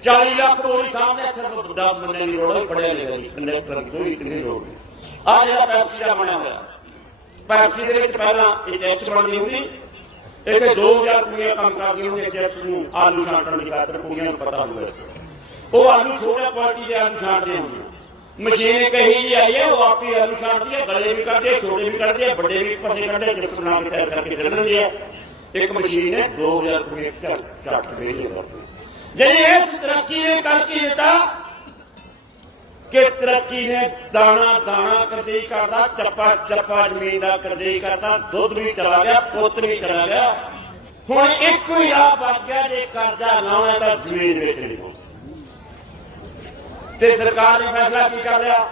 40 ਲੱਖ ਰੋੜੀ ਸਾਹਮਣੇ ਸਿਰਫ 10 ਬੰਦੇ ਦੀ ਰੋੜ ਪੜਿਆ ਲਿਖਿਆ ਕੰਡਕਟਰ ਕੋਈ ਕਿੰਨੀ ਰੋੜ ਆ ਜਿਹੜਾ ਪੈਪਸੀ ਦਾ ਬਣਿਆ ਹੋਇਆ ਪੈਪਸੀ ਦੇ ਵਿੱਚ ਪਹਿਲਾਂ ਇਹ ਟੈਕਸ ਬਣਦੀ ਹੁੰਦੀ। ਇੱਥੇ 2000 ਕੁੜੀਆਂ ਕੰਮ ਕਰਦੀਆਂ ਹੁੰਦੀਆਂ ਜੈਕਸ ਨੂੰ ਆਲੂ ਛਾਂਟਣ ਦੀ ਖਾਤਰ ਕੁੜੀਆਂ ਨੂੰ ਪਤਾ ਹੋਵੇ। ਉਹ ਆਲੂ ਛੋਟਾ ਕੁਆਲਿਟੀ ਦੇ ਆਲੂ ਛਾਂਟਦੇ ਹੁੰਦੇ ਮਸ਼ੀਨ ਕਹੀ ਜੀ ਆਈ ਹੈ ਉਹ ਆਪੀ ਆਲੂ ਛਾਂਟਦੀ ਹੈ ਗਲੇ ਵੀ ਕੱਢਦੇ ਛੋਟੇ ਵੀ ਕੱਢਦੇ ਆ ਵੱਡੇ ਵੀ ਪਸੇ ਕੱਢਦੇ ਚਿਪਸ ਬਣਾ ਕੇ ਤਿਆਰ ਕਰਕੇ ਛੱਡ ਦਿੰਦੇ ਆ। ਇੱਕ ਮਸ਼ੀਨ ਹੈ 2000 ਰੁਪਏ ਝੱਟ ਝੱਟ ਵੇਚਦੇ ਵਰਤਦੇ ਜਿਹੜੀ ਇਸ ਤਰੱਕੀ ਨੇ ਕਰਕੇ ਦਿੱਤਾ ਕਿ ਤਰੱਕੀ ਨੇ ਦਾਣਾ ਦਾਣਾ ਕਰਦੇਈ ਕਰਦਾ, ਚੱਪਾ ਚੱਪਾ ਜ਼ਮੀਨ ਦਾ ਕਰਦੇਈ ਕਰਦਾ, ਦੁੱਧ ਵੀ ਚਲਾ ਗਿਆ, ਪੁੱਤ ਵੀ ਚਲਾ ਗਿਆ। ਹੁਣ ਇੱਕੋ ਹੀ ਆ ਬਚ ਗਿਆ, ਜੇ ਕਰਜ਼ਾ ਲਾਉਣਾ ਤਾਂ ਜ਼ਮੀਨ ਵੇਚਣੀ ਤੇ ਸਰਕਾਰ ਨੇ ਫੈਸਲਾ ਕੀ ਕਰ ਲਿਆ?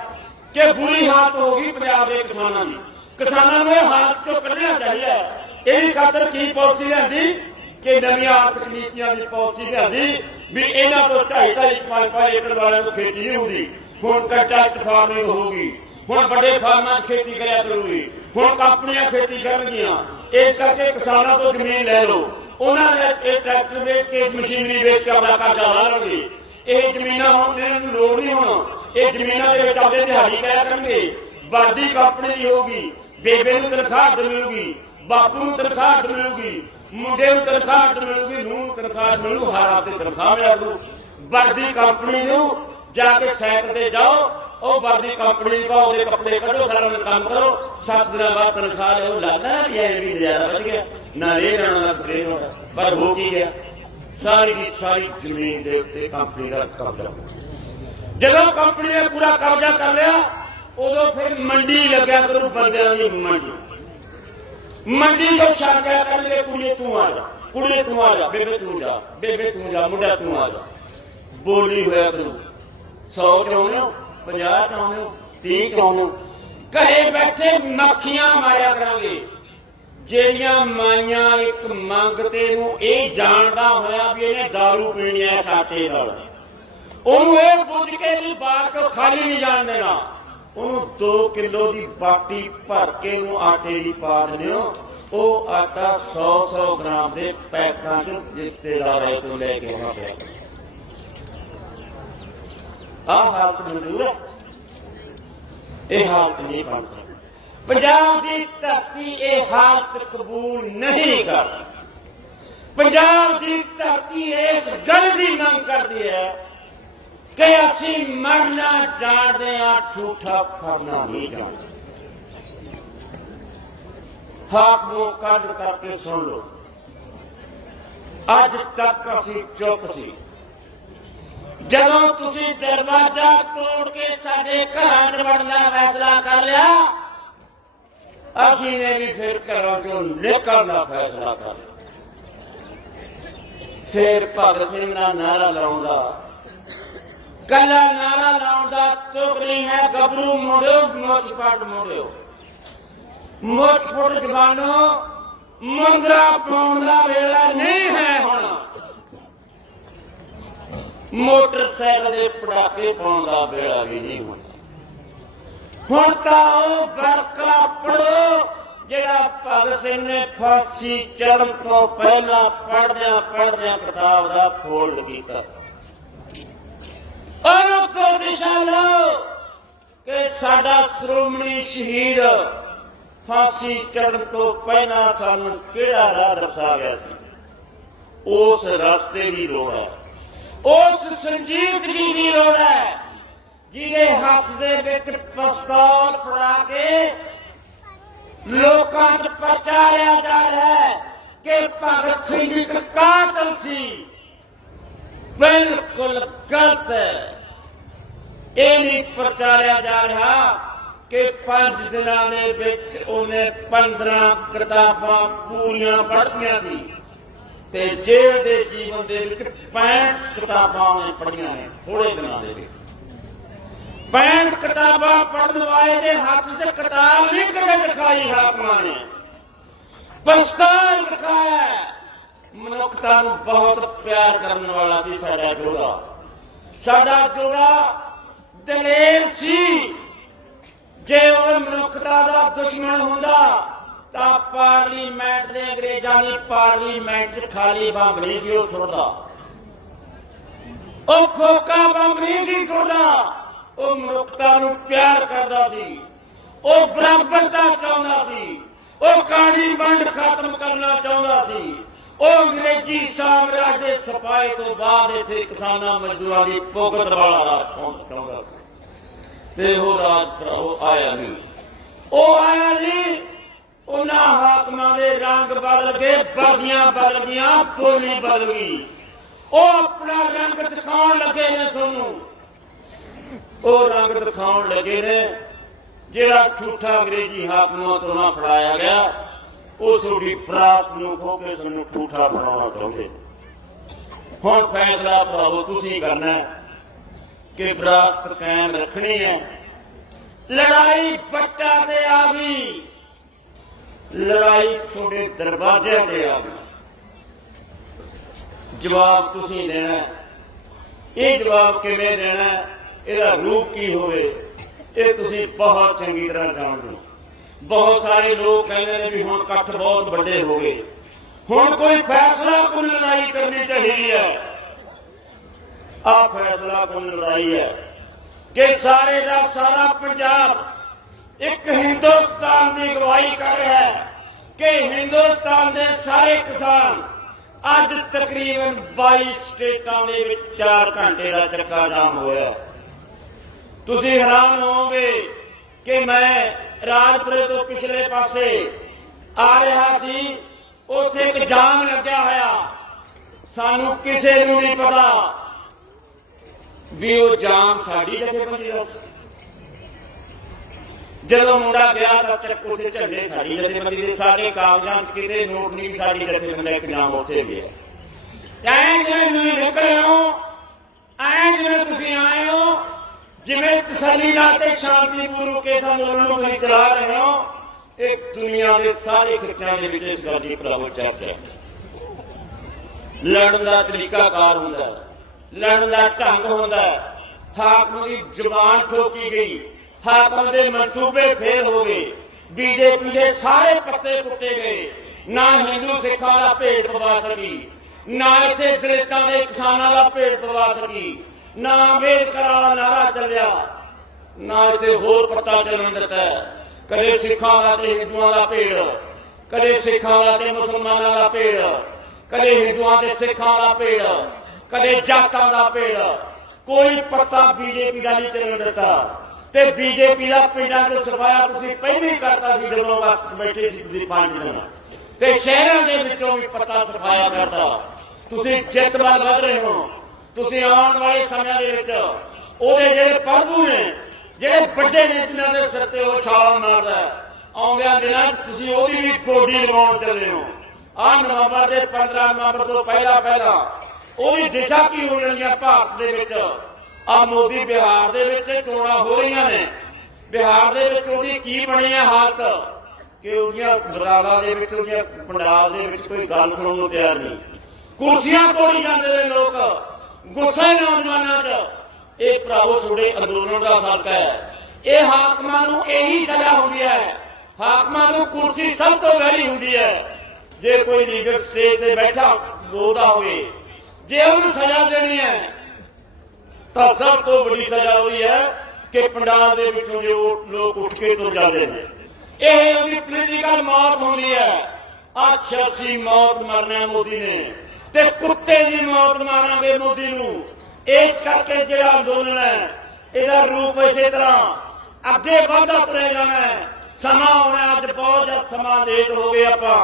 ਕਿ ਬੁਰੀ ਹਾਲਤ ਹੋ ਗਈ ਪੰਜਾਬ ਦੇ ਕਿਸਾਨਾਂ ਦੀ। ਕਿਸਾਨਾਂ ਨੂੰ ਇਹ ਹਾਲਤ ਤੋਂ ਕੱਢਣਾ ਚਾਹੀਦਾ ਇਹ ਖਾਤਰ ਕੀ ਪਾਲਿਸੀ ਲਿਆਂਦੀ? ਕਿ ਨਵੀਆਂ ਆਰਥਿਕ ਨੀਤੀਆਂ ਦੀ ਪਾਲਿਸੀ ਲਿਆਂਦੀ ਵੀ ਇਹਨਾਂ ਤੋਂ ਝਾਈ ਢਾਈ ਪੰਜ ਪੰਜ ਏਕੜ ਵਾਲਿਆਂ ਨੂੰ ਖੇਤੀ ਨਹੀਂ ਹੁੰਦੀ। ਹੁਣ ਕੰਟਰੈਕਟ ਫਾਰਮਿੰਗ ਹੋਊਗੀ ਹੁਣ ਵੱਡੇ ਫਾਰਮਾਂ 'ਚ ਖੇਤੀ ਕਰਿਆ ਕਰੂਗੀ। ਹੁਣ ਕੰਪਨੀਆਂ ਖੇਤੀ ਕਰਨਗੀਆਂ। ਇਸ ਕਰਕੇ ਕਿਸਾਨਾਂ ਤੋਂ ਜ਼ਮੀਨ ਲੈ ਲਓ। ਉਹਨਾਂ ਨੇ ਇਹ ਟਰੈਕਟਰ ਵੇਚ ਕੇ ਮਸ਼ੀਨਰੀ ਵੇਚ ਕੇ ਆਪਣਾ ਕਰਜ਼ਾ ਲਾ ਇਹ ਜ਼ਮੀਨਾਂ ਹੁਣ ਇਹਨਾਂ ਨੂੰ ਲੋੜ ਨਹੀਂ ਹੁਣ। ਇਹ ਜ਼ਮੀਨਾਂ ਦੇ ਵਿੱਚ ਆਪਦੇ ਦਿਹਾੜੀ ਕਰਿਆ ਕਰਨਗੇ। ਵਰਦੀ ਕੰਪਨੀ ਦੀ ਹੋਊਗੀ। ਬੇਬੇ ਨੂੰ ਤਨਖਾਹ ਅੱਡ ਮਿਲੂਗੀ। ਬਾਪੂ ਨੂੰ ਤਨਖਾਹ ਅੱਡ ਮਿਲੂਗੀ। ਮੁੰਡੇ ਨੂੰ ਤਨਖਾਹ ਅੱਡ ਮਿਲੂਗੀ। ਨੂੰ ਤਨਖਾਹ ਅੱਡ ਮਿਲੂ। ਹਰ ਆਪਦੇ ਤਨਖਾਹ ਮਿਲੂ ਵਰਦੀ ਕੰਪਨੀ ਨੂੰ ਜਾ ਕੇ ਸਾਈਕਲ ਤੇ ਜਾਓ, ਉਹ ਵਰਦੀ ਕੰਪਨੀ ਦੀ ਪਾਓ ਕੱਪੜੇ ਕੱਢੋ, ਸਾਰਾ ਦਿਨ ਕੰਮ ਕਰੋ। ਸੱਤ ਦਿਨਾਂ ਬਾਅਦ ਤਨਖਾਹ ਲਿਓ ਲੱਗਦਾ ਨਾ ਵੀ ਐਵੇਂ ਵੀ ਨਜ਼ਾਰਾ ਗਿਆ। ਨਾ ਇਹ ਨਾ ਨਾ ਪਰ ਹੋ ਕੀ ਗਿਆ? ਸਾਰੀ ਦੀ ਸਾਰੀ ਜ਼ਮੀਨ ਦੇ ਉੱਤੇ ਕੰਪਨੀ ਦਾ ਕਬਜ਼ਾ। ਜਦੋਂ ਕੰਪਨੀ ਨੇ ਪੂਰਾ ਕਬਜ਼ਾ ਕਰ ਲਿਆ, ਉਦੋਂ ਫਿਰ ਮੰਡੀ ਲੱਗਿਆ ਕਰੂ ਬੰਦਿਆਂ ਦੀ ਮੰਡੀ। ਮੰਡੀ ਤੋਂ ਛਾਕਿਆ ਕਰਨਗੇ ਕੁੜੀਏ ਤੂੰ ਆ ਜਾ, ਕੁੜੀਏ ਤੂੰ ਆ ਜਾ, ਬੇਬੇ ਤੂੰ ਜਾ, ਬੇਬੇ ਤੂੰ ਜਾ, ਮੁੰਡਾ ਤੂੰ ਆ ਜਾ। ਬੋਲੀ ਹੋਇਆ ਕਰੂ 100 ਚਾਹੁੰਦੇ ਹੋ? 50 ਚਾਹੁੰਦੇ ਹੋ? 30 ਚਾਹੁੰਦੇ ਹੋ? ਘਰੇ ਬੈਠੇ ਮੱਖੀਆਂ ਮਾਰਿਆ ਕਰਾਂਗੇ। ਜਿਹੜੀਆਂ ਮਾਈਆਂ ਇੱਕ ਮੰਗ ਨੂੰ ਇਹ ਜਾਣਦਾ ਹੋਇਆ ਵੀ ਇਹਨੇ दारू ਪੀਣੀ ਹੈ ਸਾਟੇ ਨਾਲ। ਉਹਨੂੰ ਇਹ ਬੁੱਝ ਕੇ ਵੀ ਬਾਹਰ ਖਾਲੀ ਨਹੀਂ ਜਾਣ ਦੇਣਾ। ਉਹਨੂੰ 2 ਕਿਲੋ ਦੀ ਬਾਟੀ ਭਰ ਕੇ ਨੂੰ ਆਟੇ ਦੀ ਪਾ ਦਿੰਦੇ ਹੋ। ਉਹ ਆਟਾ 100 100 ਗ੍ਰਾਮ ਦੇ ਪੈਕਟਾਂ ਚ ਰਿਸ਼ਤੇਦਾਰਾਂ ਤੋਂ ਲੈ ਕੇ ਆਉਣਾ ਪਿਆ ਆਹ ਹਾਲਤ ਮਨਜ਼ੂਰ ਹੈ ਇਹ ਹਾਲਤ ਨਹੀਂ ਬਣ ਸਕਦੀ। ਪੰਜਾਬ ਦੀ ਧਰਤੀ ਇਹ ਹਾਲਤ ਕਬੂਲ ਨਹੀਂ ਕਰਦੀ। ਪੰਜਾਬ ਦੀ ਧਰਤੀ ਇਸ ਗੱਲ ਦੀ ਮੰਗ ਕਰਦੀ ਹੈ ਕਿ ਅਸੀਂ ਮਰਨਾ ਜਾਣਦੇ ਆ ਠੂਠਾ ਖਾਣਾ ਨਹੀਂ ਜਾਣਦੇ। ਹਾਕ ਨੂੰ ਕੱਢ ਕਰਕੇ ਸੁਣ ਲਓ। ਅੱਜ ਤੱਕ ਅਸੀਂ ਚੁੱਪ ਸੀ। ਜਦੋਂ ਤੁਸੀਂ ਦਰਵਾਜ਼ਾ ਤੋੜ ਕੇ ਸਾਡੇ ਘਰਾਂ 'ਚ ਵੜਨ ਦਾ ਫੈਸਲਾ ਕਰ ਲਿਆ, ਅਸੀਂ ਨੇ ਵੀ ਫਿਰ ਘਰਾਂ 'ਚੋਂ ਨਿਕਲਣ ਦਾ ਫੈਸਲਾ ਕਰ ਲਿਆ। ਫਿਰ ਭਗਤ ਸਿੰਘ ਦਾ ਨਾਰਾ ਲਾਉਂਦਾ। ਕੱਲਾ ਨਾਰਾ ਲਾਉਣ ਦਾ ਤੁਕ ਨਹੀਂ ਹੈ, ਗੱਭਰੂ ਮੋੜਿਓ ਮੁੱਛ ਪੱਟ ਮੋੜਿਓ। ਮੁੱਛ ਫੁੱਟ ਜਵਾਨੋ, ਮੁੰਦਰਾ ਪਾਉਣ ਦਾ ਵੇਲਾ ਨਹੀਂ ਹੈ ਹੁਣ। ਮੋਟਰਸਾਈਕਲ ਦੇ ਪਟਾਕੇ ਪਾਉਣ ਦਾ ਵੇਲਾ ਵੀ ਨਹੀਂ ਹੁਣ ਹੁਣ ਤਾਂ ਉਹ ਬਰਕਾ ਪੜੋ ਜਿਹੜਾ ਭਗਤ ਸਿੰਘ ਨੇ ਫਾਂਸੀ ਚੜ੍ਹਨ ਤੋਂ ਪਹਿਲਾਂ ਪੜਦਿਆਂ ਪੜਦਿਆਂ ਕਿਤਾਬ ਦਾ ਫੋਲਡ ਕੀਤਾ। ਔਰ ਤੋਂ ਦਿਸ਼ਾ ਲਓ ਕਿ ਸਾਡਾ ਸ਼੍ਰੋਮਣੀ ਸ਼ਹੀਦ ਫਾਂਸੀ ਚੜਨ ਤੋਂ ਪਹਿਲਾਂ ਸਾਨੂੰ ਕਿਹੜਾ ਰਾਹ ਦੱਸਾ ਗਿਆ ਸੀ? ਉਸ ਰਸਤੇ ਦੀ ਲੋੜ ਹੈ ਉਸ ਸੰਜੀਦਗੀ ਦੀ ਲੋੜ ਹੈ, ਜਿਹਦੇ ਹੱਥ ਦੇ ਵਿੱਚ ਪਿਸਤੌਲ ਫੜਾ ਕੇ ਲੋਕਾਂ 'ਚ ਪ੍ਰਚਾਰਿਆ ਜਾ ਰਿਹਾ ਹੈ ਕਿ ਭਗਤ ਸਿੰਘ ਇੱਕ ਕਾਤਲ ਸੀ। ਬਿਲਕੁਲ ਗਲਤ ਇਹ ਨਹੀਂ ਪ੍ਰਚਾਰਿਆ ਜਾ ਰਿਹਾ ਕਿ ਪੰਜ ਦਿਨਾਂ ਦੇ ਵਿੱਚ ਉਹਨੇ 15 ਕਿਤਾਬਾਂ ਪੂਰੀਆਂ ਪੜ੍ਹਦੀਆਂ ਸੀ। ਤੇ ਜੇਲ੍ਹ ਦੇ ਜੀਵਨ ਦੇ ਵਿੱਚ 65 ਕਿਤਾਬਾਂ ਉਹਨੇ ਪੜ੍ਹੀਆਂ ਨੇ ਥੋੜੇ ਦਿਨਾਂ ਦੇ ਵਿੱਚ। 65 ਕਿਤਾਬਾਂ ਪੜ੍ਹਨ ਵਾਲੇ ਦੇ ਹੱਥ 'ਚ ਕਿਤਾਬ ਨਹੀਂ ਕਦੇ ਦਿਖਾਈ ਹਾਕਮਾਂ ਨੇ। ਪਸਤਾਲ ਦਿਖਾਇਆ ਮਨੁੱਖਤਾ ਨੂੰ ਬਹੁਤ ਪਿਆਰ ਕਰਨ ਵਾਲਾ ਸੀ ਸਾਡਾ ਜੋੜਾ ਸਾਡਾ ਜੋੜਾ ਦਲੇਰ ਸੀ। ਜੇ ਉਹ ਮਨੁੱਖਤਾ ਦਾ ਦੁਸ਼ਮਣ ਹੁੰਦਾ ਤਾਂ ਪਾਰਲੀਮੈਂਟ ਦੇ ਅੰਗਰੇਜ਼ਾਂ ਦੀ ਪਾਰਲੀਮੈਂਟ 'ਚ ਖਾਲੀ ਬੰਬ ਨਹੀਂ ਸੀ ਉਹ ਸੁੱਟਦਾ। ਉਹ ਖੋਕਾ ਬੰਬ ਨਹੀਂ ਸੀ ਸੁੱਟਦਾ। ਉਹ ਮਨੁੱਖਤਾ ਨੂੰ ਪਿਆਰ ਕਰਦਾ ਸੀ। ਉਹ ਬਰਾਬਰਤਾ ਚਾਹੁੰਦਾ ਸੀ। ਉਹ ਕਾਣੀ ਵੰਡ ਖਤਮ ਕਰਨਾ ਚਾਹੁੰਦਾ ਸੀ। ਉਹ ਅੰਗਰੇਜ਼ੀ ਸਾਮਰਾਜ ਦੇ ਸਫਾਏ ਤੋਂ ਬਾਅਦ ਇੱਥੇ ਕਿਸਾਨਾਂ ਮਜ਼ਦੂਰਾਂ ਦੀ ਭੁਗਤ ਵਾਲਾ ਰਾਜ ਪਾਉਣਾ ਚਾਹੁੰਦਾ ਸੀ। ਤੇ ਉਹ ਰਾਜ ਭਰਾਓ ਆਇਆ ਨਹੀਂ। ਉਹ ਆਇਆ ਨਹੀਂ ਉਹਨਾਂ ਹਾਕਮਾਂ ਦੇ ਰੰਗ ਬਦਲ ਗਏ ਵਰਦੀਆਂ ਬਦਲ ਗਈਆਂ, ਬੋਲੀ ਬਦਲ ਗਈ। ਉਹ ਆਪਣਾ ਰੰਗ ਦਿਖਾਉਣ ਲੱਗੇ ਨੇ ਤੁਹਾਨੂੰ। ਉਹ ਰੰਗ ਦਿਖਾਉਣ ਲੱਗੇ ਨੇ, ਜਿਹੜਾ ਠੂਠਾ ਅੰਗਰੇਜ਼ੀ ਹਾਕਮਾਂ ਤੋਂ ਨਾ ਫੜਾਇਆ ਗਿਆ, ਉਹ ਤੁਹਾਡੀ ਪ੍ਰਾਸ ਨੂੰ ਖੋ ਕੇ ਸਾਨੂੰ ਠੂਠਾ ਬਣਾਉਣਾ ਚਾਹੁੰਦੇ। ਹੁਣ ਫੈਸਲਾ ਭਰਾਵੋ ਤੁਸੀਂ ਕਰਨਾ ਕਿ ਵਿਰਾਸਤ ਕਾਇਮ ਰੱਖਣੀ ਹੈ। ਲੜਾਈ ਬੱਟਾਂ ਤੇ ਆ ਗਈ। ਲੜਾਈ ਤੁਹਾਡੇ ਦਰਵਾਜ਼ੇ ਤੇ ਆ ਜਵਾਬ ਤੁਸੀਂ ਦੇਣਾ ਇਹ ਜਵਾਬ ਕਿਵੇਂ ਦੇਣਾ ਇਹਦਾ ਰੂਪ ਕੀ ਹੋਵੇ? ਇਹ ਤੁਸੀਂ ਬਹੁਤ ਚੰਗੀ ਤਰ੍ਹਾਂ ਜਾਣਦੇ ਹੋ। ਬਹੁਤ ਸਾਰੇ ਲੋਕ ਕਹਿੰਦੇ ਨੇ ਵੀ ਹੁਣ ਇਕੱਠ ਬਹੁਤ ਵੱਡੇ ਹੋ ਗਏ। ਹੁਣ ਕੋਈ ਫੈਸਲਾ ਕੁੱਲ ਲੜਾਈ ਕਰਨੀ ਚਾਹੀਦੀ ਹੈ। ਆ ਫੈਸਲਾ ਕੁੱਲ ਲੜਾਈ ਹੈ ਕਿ ਸਾਰੇ ਦਾ ਸਾਰਾ ਪੰਜਾਬ ਇੱਕ ਹਿੰਦੁਸਤਾਨ ਦੀ ਅਗਵਾਈ ਕਰ ਰਿਹਾ ਹੈ ਕਿ ਹਿੰਦੁਸਤਾਨ ਦੇ ਸਾਰੇ ਕਿਸਾਨ ਅੱਜ ਤਕਰੀਬਨ 22 ਸਟੇਟਾਂ ਦੇ ਵਿੱਚ 4 ਘੰਟੇ ਦਾ ਚੱਕਾ ਜਾਮ ਹੋਇਆ ਤੁਸੀਂ ਹੈਰਾਨ ਹੋਵੋਗੇ ਕਿ ਮੈਂ ਰਾਜਪੁਰੇ ਤੋਂ ਪਿਛਲੇ ਪਾਸੇ ਆ ਰਿਹਾ ਸੀ, ਉੱਥੇ ਇੱਕ ਜਾਮ ਲੱਗਿਆ ਹੋਇਆ। ਸਾਨੂੰ ਕਿਸੇ ਨੂੰ ਨਹੀਂ ਪਤਾ ਵੀ ਉਹ ਜਾਮ ਸਾਡੀ ਜਥੇਬੰਦੀ ਦਾ ਸੀ। ਜਦੋਂ ਮੁੰਡਾ ਗਿਆ ਤਾਂ ਚੱਕ ਉੱਥੇ ਝੰਡੇ ਸਾਡੀ ਜਥੇਬੰਦੀ ਦੇ, ਸਾਡੇ ਕਾਗਜ਼ਾਂ 'ਚ ਕਿਤੇ ਨੋਟ ਨਹੀਂ, ਸਾਡੀ ਜਥੇਬੰਦੀ ਇੱਕ ਜਾਮ ਉੱਥੇ ਗਿਆ ਐਂ ਜਿਵੇਂ ਤੁਸੀਂ ਨਿਕਲੇ ਹੋ, ਐਂ ਜਿਵੇਂ ਤੁਸੀਂ ਆਏ ਹੋ, ਜਿਵੇਂ ਤਸੱਲੀ ਨਾਲ ਤੇ ਸ਼ਾਂਤੀਪੂਰਵਕ ਇਸ ਅੰਦੋਲਨ ਨੂੰ ਤੁਸੀਂ ਚਲਾ ਰਹੇ ਹੋ, ਇਹ ਦੁਨੀਆ ਦੇ ਸਾਰੇ ਖਿੱਤਿਆਂ ਦੇ ਵਿੱਚ ਇਸ ਗੱਲ ਦੀ ਪ੍ਰਭਾਵ ਚਰਚਾ ਹੈ। ਲੜਨ ਦਾ ਤਰੀਕਾਕਾਰ ਹੁੰਦਾ ਲੜਨ ਦਾ ਢੰਗ ਹੁੰਦਾ ਹੈ। ਦੀ ਜ਼ੁਬਾਨ ਠੋਕੀ ਗਈ। ਹਾਕਮ ਦੇ ਮਨਸੂਬੇ ਫੇਲ ਹੋ ਗਏ। ਬੀਜੇਪੀ ਦੇ ਸਾਰੇ ਪੱਤੇ ਕੁੱਟੇ ਗਏ। ਨਾ ਹਿੰਦੂ ਸਿੱਖਾਂ ਦਾ ਭੇਦ ਪਵਾ ਸਕੀ। ਨਾ ਇੱਥੇ ਦਲਿਤਾਂ ਦੇ ਕਿਸਾਨਾਂ ਦਾ ਭੇਦ ਪਵਾ ਸਕੀ। ਨਾ ਅੰਬੇਦਕਰ ਵਾਲਾ ਨਾਰਾ ਚੱਲਿਆ। ਨਾ ਇੱਥੇ ਹੋਰ ਪੱਤਾ ਚੱਲਣ ਦਿੱਤਾ। ਕਦੇ ਸਿੱਖਾਂ ਦਾ ਤੇ ਹਿੰਦੂਆਂ ਦਾ ਭੇੜ ਕਦੇ ਸਿੱਖਾਂ ਦਾ ਤੇ ਮੁਸਲਮਾਨਾਂ ਦਾ ਭੇੜ ਕਦੇ ਹਿੰਦੂਆਂ ਤੇ ਸਿੱਖਾਂ ਦਾ ਭੇੜ ਕਦੇ ਜਾਤਾਂ ਦਾ ਭੇੜ ਕੋਈ ਪੱਤਾ ਬੀਜੇਪੀ ਦਾ ਨਹੀਂ ਚੱਲਣ ਦਿੱਤਾ। ਤੇ ਬੀਜੇਪੀ ਦਾ ਪਿੰਡਾਂ 'ਚ ਸਫਾਇਆ ਤੁਸੀਂ ਪਹਿਲਾਂ ਹੀ ਕਰਤਾ ਸੀ ਜਦੋਂ ਵਕਤ ਬੈਠੇ ਸੀ ਤੁਸੀਂ ਪੰਜ ਦਿਨ ਤੇ ਸ਼ਹਿਰਾਂ ਦੇ ਵਿੱਚੋਂ ਵੀ ਪੱਤਾ ਸਫਾਇਆ ਕਰਤਾ ਤੁਸੀਂ ਜਿੱਤ ਵੱਲ ਵਧ ਰਹੇ ਹੋ। ਤੁਸੀਂ ਆਉਣ ਵਾਲੇ ਸਮਿਆਂ ਦੇ ਵਿੱਚ ਉਹਦੇ ਜਿਹੜੇ ਪ੍ਰਭੂ ਨੇ, ਜਿਹੜੇ ਵੱਡੇ ਨੇ, ਜਿਨ੍ਹਾਂ ਦੇ ਸਿਰ ਤੇ ਉਹ ਛਾਲ ਮਾਰਦਾ ਆਉਂਦਿਆਂ ਦਿਨਾਂ 'ਚ ਤੁਸੀਂ ਉਹਦੀ ਵੀ ਗੋਡੀ ਲਗਾਉਣ ਚੱਲੇ ਹੋ। ਆਹ ਨਵੰਬਰ ਦੇ 15 ਨਵੰਬਰ ਤੋਂ ਪਹਿਲਾਂ ਪਹਿਲਾਂ ਉਹਦੀ ਦਿਸ਼ਾ ਕੀ ਹੋ ਜਾਣੀ ਹੈ ਭਾਰਤ ਦੇ ਵਿੱਚ? ਆ ਮੋਦੀ ਬਿਹਾਰ ਦੇ ਵਿੱਚ ਚੋਣਾਂ ਹੋ ਰਹੀਆਂ ਨੇ। ਬਿਹਾਰ ਦੇ ਵਿੱਚ ਉਹਦੀ ਕੀ ਬਣੀ ਹੈ ਹਾਲਤ? ਕਿ ਉਹਦੀਆਂ ਬਰਾਲਾਂ ਦੇ ਵਿੱਚ, ਉਹਦੀਆਂ ਪੰਜਾਬ ਦੇ ਵਿੱਚ ਕੋਈ ਗੱਲ ਸੁਣਨ ਨੂੰ ਤਿਆਰ ਨਹੀਂ। ਕੁਰਸੀਆਂ ਤੋੜੀ ਜਾਂਦੇ ਨੇ ਲੋਕ। ਗੁੱਸੇ ਨੌਜਵਾਨਾਂ 'ਚ। ਇਹ ਭਰਾਵੋ ਛੋੜੇ ਅੰਦੋਲਨ ਦਾ ਹੱਕ ਹੈ। ਇਹ ਹਾਕਮਾਂ ਨੂੰ ਇਹੀ ਸਜ਼ਾ ਹੁੰਦੀ ਹੈ। ਹਾਕਮਾਂ ਨੂੰ ਕੁਰਸੀ ਸਭ ਤੋਂ ਵਹਿਰੀ ਹੁੰਦੀ ਹੈ। ਜੇ ਕੋਈ ਲੀਡਰ ਸਟੇਜ ਤੇ ਬੈਠਾ ਬੋਲਦਾ ਹੋਵੇ। ਜੇ ਉਹਨੂੰ ਸਜ਼ਾ ਦੇਣੀ ਹੈ ਤਾਂ ਸਭ ਤੋਂ ਵੱਡੀ ਸਜ਼ਾ ਹੋਈ ਹੈ ਕਿ ਪੰਡਾਲ ਦੇ ਵਿੱਚੋਂ ਜੇ ਲੋਕ ਉੱਠ ਕੇ ਤੁਰ ਜਾਂਦੇ ਨੇ। ਇਹ ਉਹਦੀ ਪੋਲੀਟੀਕਲ ਮੌਤ ਹੁੰਦੀ ਹੈ। ਆ 86 ਮੌਤ ਮਰਨਾ ਮੋਦੀ ਨੇ ਤੇ ਕੁੱਤੇ ਦੀ ਮੌਤ ਮਾਰਾਂਗੇ ਮੋਦੀ ਨੂੰ। ਇਸ ਕਰਕੇ ਜਿਹੜਾ ਅੰਦੋਲਨ ਹੈ, ਇਹਦਾ ਰੂਪ ਇਸੇ ਤਰ੍ਹਾਂ ਅੱਗੇ ਵਧਦਾ ਤੁਰਿਆ ਜਾਣਾ ਹੈ। ਸਮਾਂ ਆਉਣਾ ਅੱਜ ਬਹੁਤ ਜਦ ਸਮਾਂ ਲੇਟ ਹੋ ਗਏ ਆਪਾਂ,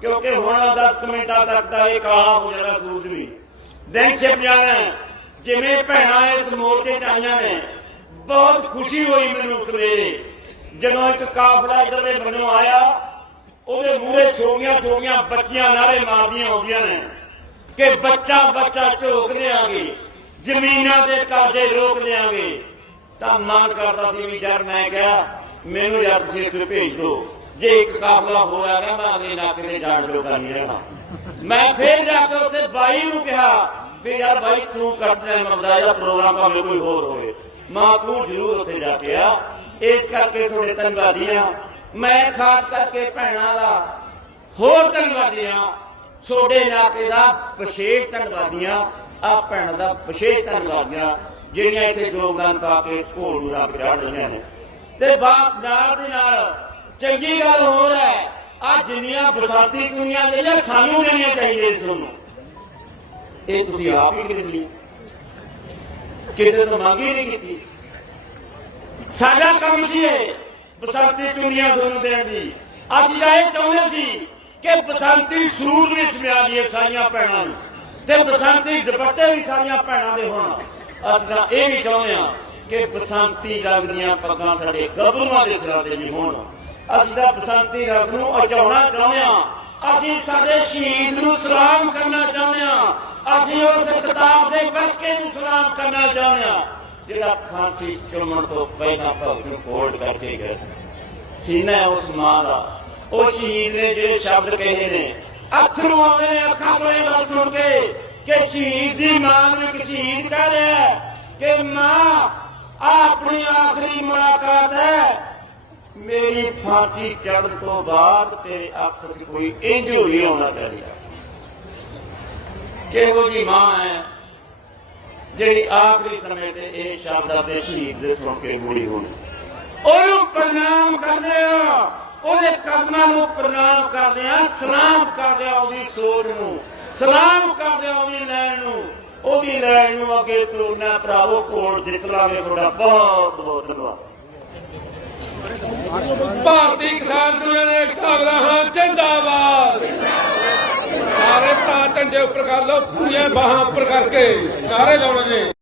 ਕਿਉਂਕਿ ਹੁਣ 10 ਮਿੰਟਾਂ ਤੱਕ ਦਾ ਇਹ ਕਾਲਾ ਹੋ ਜਾਣਾ ਸੂਰਜ ਵੀ। ਦਿਨ ਛਿਪ ਜਾਣਾ ਜਿਵੇਂ ਭੈਣਾਂ ਇਸ ਮੋਰਚੇ 'ਚ ਆਈਆਂ ਨੇ, ਬਹੁਤ ਖੁਸ਼ੀ ਹੋਈ ਮੈਨੂੰ ਸਵੇਰੇ ਜਦੋਂ ਇੱਕ ਕਾਫਲਾ ਇਧਰਲੇ ਬੰਨੋਂ ਆਇਆ, ਉਹਦੇ ਮੂਹਰੇ ਛੋਗੀਆਂ ਛੋਗੀਆਂ ਬੱਚੀਆਂ ਨਾਰੇ ਮਾਰਦੀਆਂ ਆਉਂਦੀਆਂ ਨੇ ਕਿ ਬੱਚਾ ਬੱਚਾ ਝੋਕ ਦਿਆਂਗੇ, ਜ਼ਮੀਨਾਂ ਦੇ ਕਰਜ਼ੇ ਰੋਕ ਦਿਆਂਗੇ। ਤਾਂ ਮਨ ਕਰਦਾ ਸੀ ਵੀ ਯਾਰ ਮੈਂ ਕਿਹਾ, ਮੈਨੂੰ ਯਾਰ ਤੁਸੀਂ ਇੱਥੇ ਭੇਜ ਦਿਓ। ਜੇ ਇੱਕ ਕਾਫਲਾ ਹੋਇਆ ਨਾ ਮੈਂ ਅਗਲੇ ਨਾਕੇ ਜਾਣ ਜੋਗਾ ਨਹੀਂ ਰਹਿਣਾ। ਮੈਂ ਫੇਰ ਜਾ ਕੇ ਉੱਥੇ ਬਾਈ ਨੂੰ ਕਿਹਾ ਵੀ ਯਾਰ ਬਾਈ ਤੂੰ ਕਰਦੇ ਮਰਦਾ, ਇਹਦਾ ਪ੍ਰੋਗਰਾਮ ਭਾਵੇਂ ਕੋਈ ਹੋਰ ਹੋਵੇ। ਮਾਂ ਤੂੰ ਜ਼ਰੂਰ ਉੱਥੇ ਜਾ ਕੇ ਆ। ਇਸ ਕਰਕੇ ਤੁਹਾਡੇ ਧੰਨਵਾਦੀ ਆ ਮੈਂ ਖਾਸ ਕਰਕੇ ਭੈਣਾਂ ਦਾ ਹੋਰ ਧੰਨਵਾਦੀ ਆ ਤੁਹਾਡੇ ਇਲਾਕੇ ਦਾ ਵਿਸ਼ੇਸ਼ ਧੰਨਵਾਦੀਆਂ ਆ ਭੈਣ ਦਾ ਵਿਸ਼ੇਸ਼ ਧੰਨਵਾਦੀਆਂ ਜਿਹੜੀਆਂ ਇੱਥੇ ਯੋਗਦਾਨ ਪਾ ਕੇ ਇਸ ਘੋਲ ਨੂੰ ਰੱਬ ਚੜ੍ਹ ਰਹੀਆਂ ਨੇ। ਤੇ ਬਾਪ ਨਾਲ ਦੇ ਨਾਲ ਚੰਗੀ ਗੱਲ ਹੋਰ ਹੈ ਆ ਜਿੰਨੀਆਂ ਬਸਾਤੀ ਕੁੜੀਆਂ ਜਿਹੜੀਆਂ ਸਾਨੂੰ ਦੇਣੀਆਂ ਚਾਹੀਦੀਆਂ ਇਸ ਨੂੰ। ਇਹ ਤੁਸੀਂ ਆਪ ਹੀ ਖਰੀਦ ਲਈ ਕਿਸੇ ਤੋਂ ਮੰਗੀ ਨਹੀਂ ਕੀਤੀ। ਸਾਡਾ ਕੰਮ ਸੀ ਇਹ, ਬਸੰਤੀ ਚੁੰਨੀਆਂ ਤੁਹਾਨੂੰ ਦੇਣ ਦੀ। ਅਸੀਂ ਤਾਂ ਇਹ ਚਾਹੁੰਦੇ ਸੀ ਕਿ ਬਸੰਤੀ ਸੂਟ ਵੀ ਸਮਿਆ ਦੀਏ ਸਾਰੀਆਂ ਭੈਣਾਂ ਨੂੰ ਤੇ ਬਸੰਤੀ ਦੁਪੱਟੇ ਵੀ ਸਾਰੀਆਂ ਭੈਣਾਂ ਦੇ ਹੋਣ। ਅਸੀਂ ਤਾਂ ਇਹ ਵੀ ਚਾਹੁੰਦੇ ਹਾਂ ਕਿ ਬਸੰਤੀ ਰੰਗ ਦੀਆਂ ਪੱਗਾਂ ਸਾਡੇ ਗੱਭਰੂਆਂ ਦੇ ਸਿਰਾਂ ਤੇ ਵੀ ਹੋਣ। ਅਸੀਂ ਤਾਂ ਬਸੰਤੀ ਰੰਗ ਨੂੰ ਅਚਾਉਣਾ ਚਾਹੁੰਦੇ ਹਾਂ। ਅਸੀਂ ਸਾਡੇ ਸ਼ਹੀਦ ਨੂੰ ਸਲਾਮ ਕਰਨਾ ਚਾਹੁੰਦੇ ਹਾਂ। ਅਸੀਂ ਉਸ ਕਿਤਾਬ ਦੇ ਵਰਕੇ ਨੂੰ ਸਲਾਮ ਕਰਨਾ ਚਾਹੁੰਦੇ ਹਾਂ, ਜਿਹੜਾ ਫਾਂਸੀ ਚੁੰਮਣ ਤੋਂ ਪਹਿਲਾਂ ਭਗਤ ਨੂੰ ਕੋਲਡ ਕਰਕੇ ਗਿਆ ਸੀ। ਸੀਨਾ ਉਸ ਮਾਂ ਦਾ। ਉਹ ਸ਼ਹੀਦ ਨੇ ਜਿਹੜੇ ਸ਼ਬਦ ਕਹੇ ਨੇ ਅੱਥਰੂ ਆਉਂਦੇ ਨੇ, ਅੱਖਾਂ ਤੋਂ ਗੱਲ ਸੁਣ ਕੇ ਕਿ ਸ਼ਹੀਦ ਦੀ ਮਾਂ ਨੂੰ ਇੱਕ ਸ਼ਹੀਦ ਕਹਿ ਰਿਹਾ ਕਿ ਮਾਂ, ਆਹ ਆਪਣੀ ਆਖਰੀ ਮੁਲਾਕਾਤ ਹੈ। ਮੇਰੀ ਫਾਂਸੀ ਚੜ੍ਹਨ ਤੋਂ ਬਾਅਦ ਤੇਰੇ ਅੱਖ 'ਚ ਕੋਈ ਇੰਜ ਹੋਈ ਹੋਣਾ ਚਾਹੀਦਾ। ਕਿਹੋ ਜੀ ਮਾਂ ਹੈ? ਜਿਹੜੀ ਆਖਰੀ ਸਮੇਂ ਤੇ ਇਹ ਸ਼ਬਦ ਆਪਣੇ ਸ਼ਹੀਦ ਦੇ ਸੁਣ ਕੇ ਮੁੜੀ ਹੋਣੀ। ਉਹਨੂੰ ਪ੍ਰਣਾਮ ਕਰਦੇ ਆ। ਉਹਦੇ ਕਦਮਾਂ ਨੂੰ ਪ੍ਰਣਾਮ ਕਰਦੇ ਆ, ਸਲਾਮ ਕਰਦੇ ਆ ਉਹਦੀ ਸੋਚ ਨੂੰ। ਸਲਾਮ ਕਰਦੇ ਆ ਉਹਦੀ ਲੈਣ ਨੂੰ। ਉਹਦੀ ਲੈਣ ਨੂੰ ਅੱਗੇ ਤੁਰਨਾ ਭਰਾਵੋ, ਕੋਲ ਜਿੱਤ ਲਾਂਗੇ ਤੁਹਾਡਾ। ਬਹੁਤ ਬਹੁਤ ਧੰਨਵਾਦ। ਭਾਰਤੀ ਕਿਸਾਨ ਯੂਨੀਅਨ ਏਕਤਾ ਗਰਾਹਾਂ ਜਿੰਦਾਬਾਦ। ਸਾਰੇ ਭਰਾ ਝੰਡੇ ਉੱਪਰ ਕਰ ਲਓ ਪੂਰੀਆਂ ਬਾਹਾਂ ਉੱਪਰ ਕਰਕੇ ਸਾਰੇ ਲਾਉਣੇ ਨੇ